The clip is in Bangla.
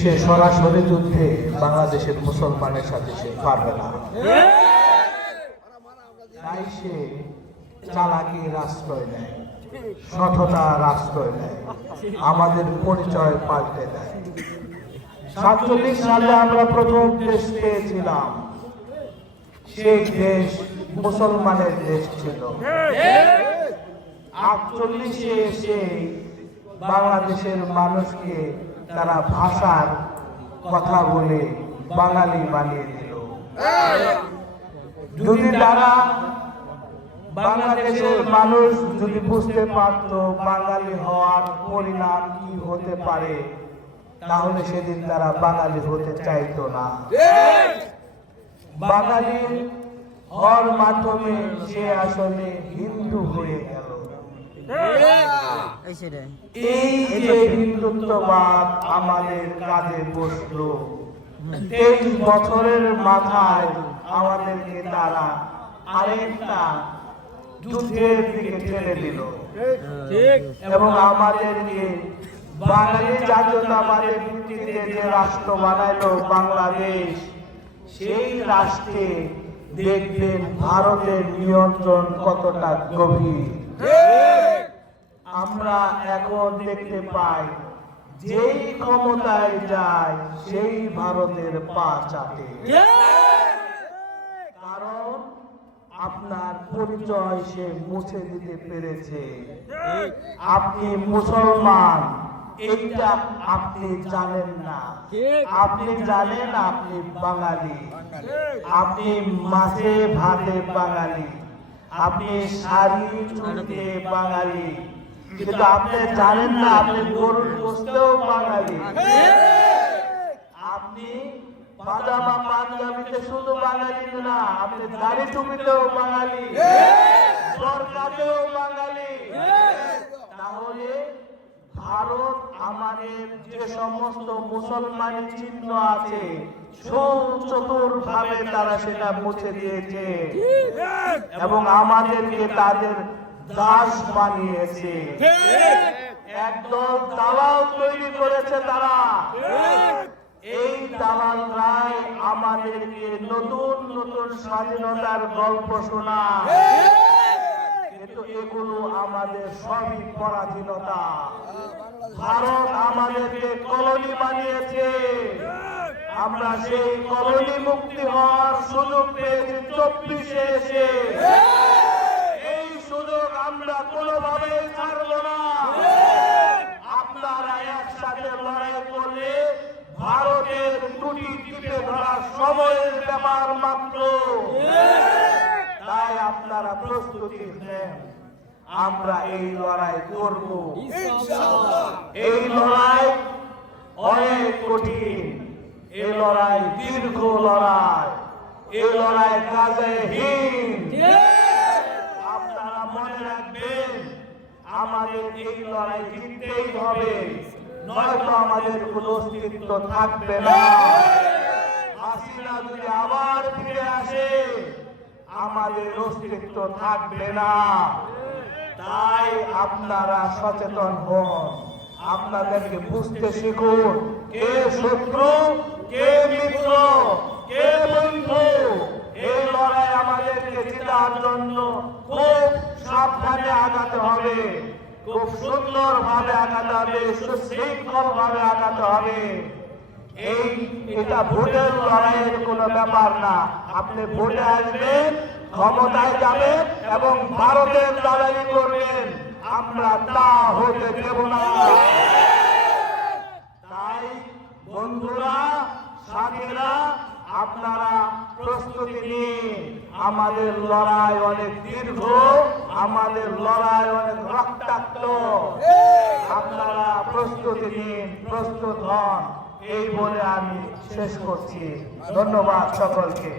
সে সরাসরি যুদ্ধে বাংলাদেশের মুসলমানের সাথে সে পারবে না। তাই সে চালাকির আশ্রয় নেয় সততার আশ্রয় নেয়, আমাদের পরিচয় পাল্টে দেয়। সাতচল্লিশ সালে আমরা প্রথম দেশ পেয়েছিলাম। সেই দেশ মুসলমানের দেশ ছিল। আটচল্লিশে এসে বাংলাদেশের মানুষকে তারা ভাষার কথা বলে বাঙালি বানিয়ে দিল। যদি তারা বাংলাদেশের মানুষ যদি বুঝতে পারত বাঙালি হওয়ার পরিণাম কি হতে পারে, তাহলে সেদিন তারা বাঙালি হতে চাইতো না। বাঙালি হওয়ার মাধ্যমে সে আসলে হিন্দু হয়ে গেল। এই যে হিন্দুত্ববাদ আমাদের কাঁধে বসল। তেইশ বছরের মাথায় আমাদেরকে তারা আরেকটা যুদ্ধের দিকে ঠেলে দিল। এবং আমাদেরকে বাঙালি জাতীয়তাবাদের ভিত্তিতে যে রাষ্ট্র বানাইলো বাংলাদেশ সেই রাষ্ট্রে দেখবেন ভারতের নিয়ন্ত্রণ কতটা গভীর। আমরা এখন দেখতে পাই। যেই ক্ষমতায় যায় সেই ভারতের পা চাটে কারণ আপনার পরিচয় সে মুছে দিতে পেরেছে। আপনি মুসলমান, এইটা আপনি জানেন না। আপনি জানেন আপনি বাঙালি। আপনি মাছে ভাতে বাঙালি। আপনি শাড়ি চুড়িতে বাঙালি। কিন্তু আপনি জানেন না আপনি গরুর গোস্তেও বাঙালি। আপনি পাজামা পাঞ্জাবিতে শুধু বাঙালি না আপনি দাড়ি টুপিতেও বাঙালি সরকারেও বাঙালি। তাহলে ভারত আমাদের যে সমস্ত মুসলমান চিহ্ন আছে তারা সেটা মুছে দিয়েছে। এবং আমাদেরকে তাদের দাস বানিয়েছে। একদল দালাল তৈরি করেছে তারা। এই দালালরাই আমাদেরকে নতুন নতুন স্বাধীনতার গল্প শোনা কিন্তু এগুলো আমাদের সবই পরাধীনতা। ভারত আমাদেরকে কলোনি বানিয়েছে। আমরা সেই কলোনি মুক্তি হওয়ার সুযোগ পেয়েছি চব্বিশে এসে এই সুযোগ আমরা কোনোভাবেই ছাড়বো না আপনারা একসাথে লড়াই করলে টুটি টিপে ধরার সময়ের ব্যাপার মাত্র। তাই আপনারা প্রস্তুতি নেন। আমরা এই লড়াই করব। এই লড়াই অনেক কঠিন। এই লড়াই দীর্ঘ লড়াই। এই লড়াই কাজে হীন। আপনারা মনে রাখবেন আমাদের এই লড়াই জিততেই হবে। নয়তো আমাদের কোনো অস্তিত্ব থাকবে না। হাসিনা যদি আবার ফিরে আসে আমাদের অস্তিত্ব থাকবে না। তাই আপনারা সচেতন হন। আপনাদেরকে বুঝতে শিখুন কে শত্রু কে মিত্র কে বন্ধু? এই লড়াই আমাদেরকে জেতার জন্য খুব সাবধানে আগাতে হবে। খুব সুন্দর ভাবে আগাতে হবে সুশৃঙ্খল ভাবে আগাতে হবে। এই, এটা ভোটের লড়াইয়ের কোনো ব্যাপার না। আপনি ভোটে আসবেন, ক্ষমতায় যাবেন এবং ভারতের দালালি করবেন। আমরা তা হতে দেব না। তাই বন্ধুরা, সাথীরা, আপনারা প্রস্তুতি নিন আমাদের লড়াই অনেক দীর্ঘ, আমাদের লড়াই অনেক রক্তাক্ত। আপনারা প্রস্তুতি নিন, প্রস্তুত হন। এই বলে আমি শেষ করছি। ধন্যবাদ সকলকে।